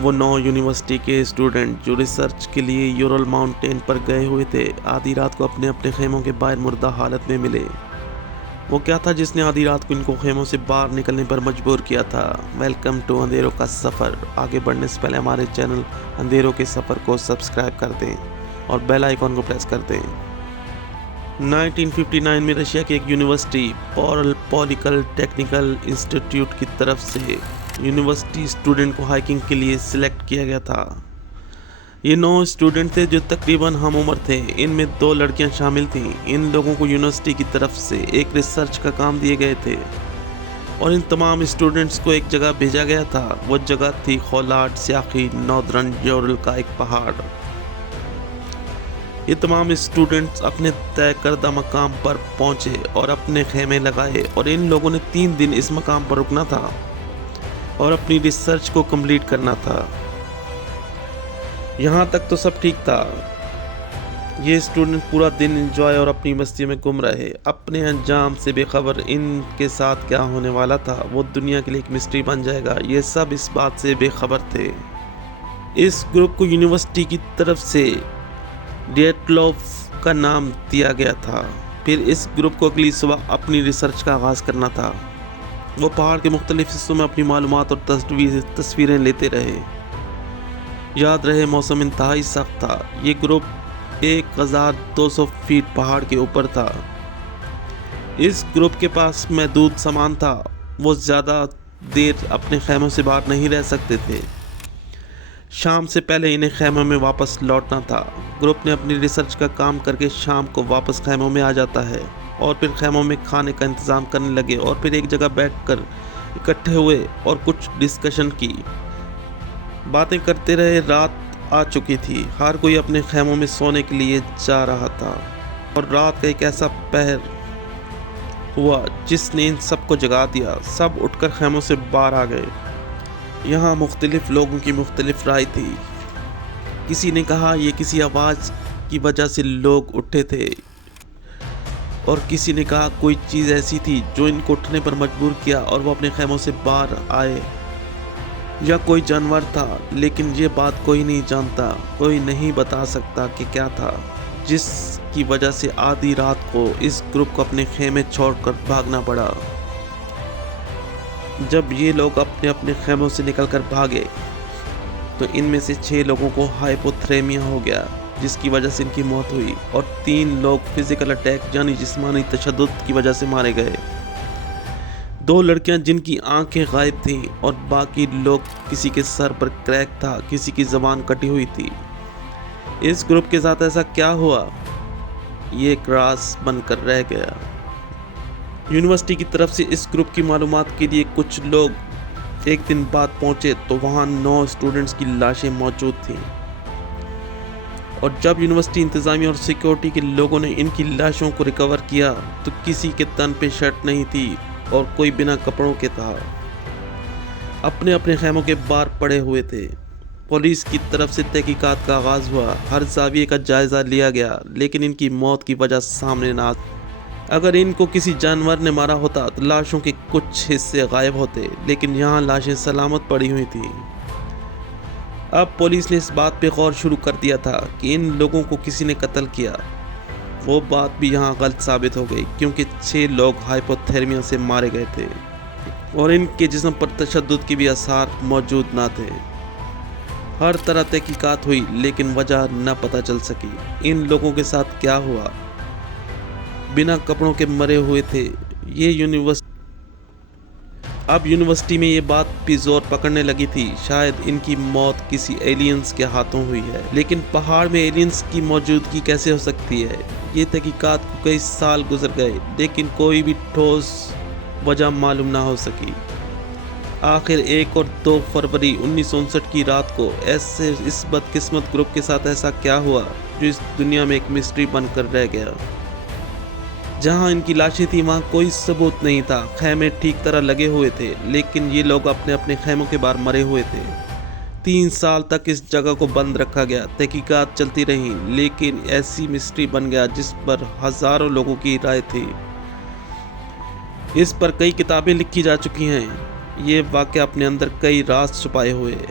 وہ 9 یونیورسٹی کے اسٹوڈنٹ جو ریسرچ کے لیے یورل ماؤنٹین پر گئے ہوئے تھے آدھی رات کو اپنے اپنے خیموں کے باہر مردہ حالت میں ملے۔ وہ کیا تھا جس نے آدھی رات کو ان کو خیموں سے باہر نکلنے پر مجبور کیا تھا؟ ویلکم ٹو اندھیروں کا سفر۔ آگے بڑھنے سے پہلے ہمارے چینل اندھیروں کے سفر کو سبسکرائب کر دیں اور بیل آئیکن کو پریس کر دیں۔ 1959 میں رشیا کی ایک یونیورسٹی پولیٹیکل ٹیکنیکل انسٹیٹیوٹ کی طرف سے یونیورسٹی اسٹوڈنٹ کو ہائکنگ کے لیے سلیکٹ کیا گیا تھا۔ یہ 9 اسٹوڈنٹ تھے جو تقریباً ہم عمر تھے، ان میں 2 لڑکیاں شامل تھیں۔ ان لوگوں کو یونیورسٹی کی طرف سے ایک ریسرچ کا کام دیے گئے تھے اور ان تمام اسٹوڈنٹس کو ایک جگہ بھیجا گیا تھا۔ وہ جگہ تھی خولاد سیاقی ناردرن یورل کا ایک پہاڑ۔ یہ تمام اسٹوڈنٹس اپنے طے کردہ مقام پر پہنچے اور اپنے خیمے لگائے، اور ان لوگوں نے 3 دن اس مقام پر رکنا تھا اور اپنی ریسرچ کو کمپلیٹ کرنا تھا۔ یہاں تک تو سب ٹھیک تھا۔ یہ اسٹوڈنٹ پورا دن انجوائے اور اپنی مستی میں گم رہے، اپنے انجام سے بے خبر۔ ان کے ساتھ کیا ہونے والا تھا وہ دنیا کے لیے ایک مسٹری بن جائے گا، یہ سب اس بات سے بے خبر تھے۔ اس گروپ کو یونیورسٹی کی طرف سے ڈیٹلوف کا نام دیا گیا تھا۔ پھر اس گروپ کو اگلی صبح اپنی ریسرچ کا آغاز کرنا تھا۔ وہ پہاڑ کے مختلف حصوں میں اپنی معلومات اور تصویریں لیتے رہے۔ یاد رہے موسم انتہائی سخت تھا۔ یہ گروپ 1200 فیٹ پہاڑ کے اوپر تھا۔ اس گروپ کے پاس محدود سامان تھا، وہ زیادہ دیر اپنے خیموں سے باہر نہیں رہ سکتے تھے۔ شام سے پہلے انہیں خیموں میں واپس لوٹنا تھا۔ گروپ نے اپنی ریسرچ کا کام کر کے شام کو واپس خیموں میں آ جاتا ہے اور پھر خیموں میں کھانے کا انتظام کرنے لگے، اور پھر ایک جگہ بیٹھ کر اکٹھے ہوئے اور کچھ ڈسکشن کی، باتیں کرتے رہے۔ رات آ چکی تھی، ہر کوئی اپنے خیموں میں سونے کے لیے جا رہا تھا، اور رات کا ایک ایسا پہر ہوا جس نے ان سب کو جگا دیا۔ سب اٹھ کر خیموں سے باہر آ گئے۔ یہاں مختلف لوگوں کی مختلف رائے تھی۔ کسی نے کہا یہ کسی آواز کی وجہ سے لوگ اٹھے تھے، اور کسی نے کہا کوئی چیز ایسی تھی جو ان کو اٹھنے پر مجبور کیا اور وہ اپنے خیموں سے باہر آئے، یا کوئی جانور تھا، لیکن یہ بات کوئی نہیں جانتا، کوئی نہیں بتا سکتا کہ کیا تھا، جس کی وجہ سے آدھی رات کو اس گروپ کو اپنے خیمے چھوڑ کر بھاگنا پڑا۔ جب یہ لوگ اپنے اپنے خیموں سے نکل کر بھاگے تو ان میں سے 6 لوگوں کو ہائپوتھریمیا ہو گیا، جس کی وجہ سے ان کی موت ہوئی، اور 3 لوگ فزیکل اٹیک یعنی جسمانی تشدد کی وجہ سے مارے گئے۔ 2 لڑکیاں جن کی آنکھیں غائب تھیں، اور باقی لوگ کسی کے سر پر کریک تھا، کسی کی زبان کٹی ہوئی تھی۔ اس گروپ کے ساتھ ایسا کیا ہوا، یہ ایک راز بن کر رہ گیا۔ یونیورسٹی کی طرف سے اس گروپ کی معلومات کے لیے کچھ لوگ ایک دن بعد پہنچے تو وہاں 9 اسٹوڈنٹس کی لاشیں موجود تھیں، اور جب یونیورسٹی انتظامیہ اور سیکیورٹی کے لوگوں نے ان کی لاشوں کو ریکور کیا تو کسی کے تن پہ شرٹ نہیں تھی اور کوئی بنا کپڑوں کے تھا، اپنے اپنے خیموں کے باہر پڑے ہوئے تھے۔ پولیس کی طرف سے تحقیقات کا آغاز ہوا، ہر زاویے کا جائزہ لیا گیا، لیکن ان کی موت کی وجہ سامنے نہ آتی۔ اگر ان کو کسی جانور نے مارا ہوتا تو لاشوں کے کچھ حصے غائب ہوتے، لیکن یہاں لاشیں سلامت پڑی ہوئی تھیں۔ اب پولیس نے اس بات پہ غور شروع کر دیا تھا کہ ان لوگوں کو کسی نے قتل کیا۔ وہ بات بھی یہاں غلط ثابت ہو گئی، کیونکہ 6 لوگ ہائپوتھرمیا سے مارے گئے تھے اور ان کے جسم پر تشدد کے بھی آثار موجود نہ تھے۔ ہر طرح تحقیقات ہوئی لیکن وجہ نہ پتہ چل سکی۔ ان لوگوں کے ساتھ کیا ہوا؟ بنا کپڑوں کے مرے ہوئے تھے۔ اب یونیورسٹی میں یہ بات بھی زور پکڑنے لگی تھی، شاید ان کی موت کسی ایلینز کے ہاتھوں ہوئی ہے۔ لیکن پہاڑ میں ایلینز کی موجودگی کیسے ہو سکتی ہے؟ یہ تحقیقات کو کئی سال گزر گئے، لیکن کوئی بھی ٹھوس وجہ معلوم نہ ہو سکی۔ آخر 1 اور 2 فروری 1959 کی رات کو اس بدقسمت گروپ کے ساتھ ایسا کیا ہوا جو اس دنیا میں ایک مسٹری بن کر رہ گیا۔ جہاں ان کی لاشیں تھیں وہاں کوئی ثبوت نہیں تھا، خیمے ٹھیک طرح لگے ہوئے تھے، لیکن یہ لوگ اپنے اپنے خیموں کے باہر مرے ہوئے تھے۔ 3 سال تک اس جگہ کو بند رکھا گیا، تحقیقات چلتی رہیں، لیکن ایسی مسٹری بن گیا جس پر ہزاروں لوگوں کی رائے تھی۔ اس پر کئی کتابیں لکھی جا چکی ہیں۔ یہ واقعہ اپنے اندر کئی راز چھپائے ہوئے ہے۔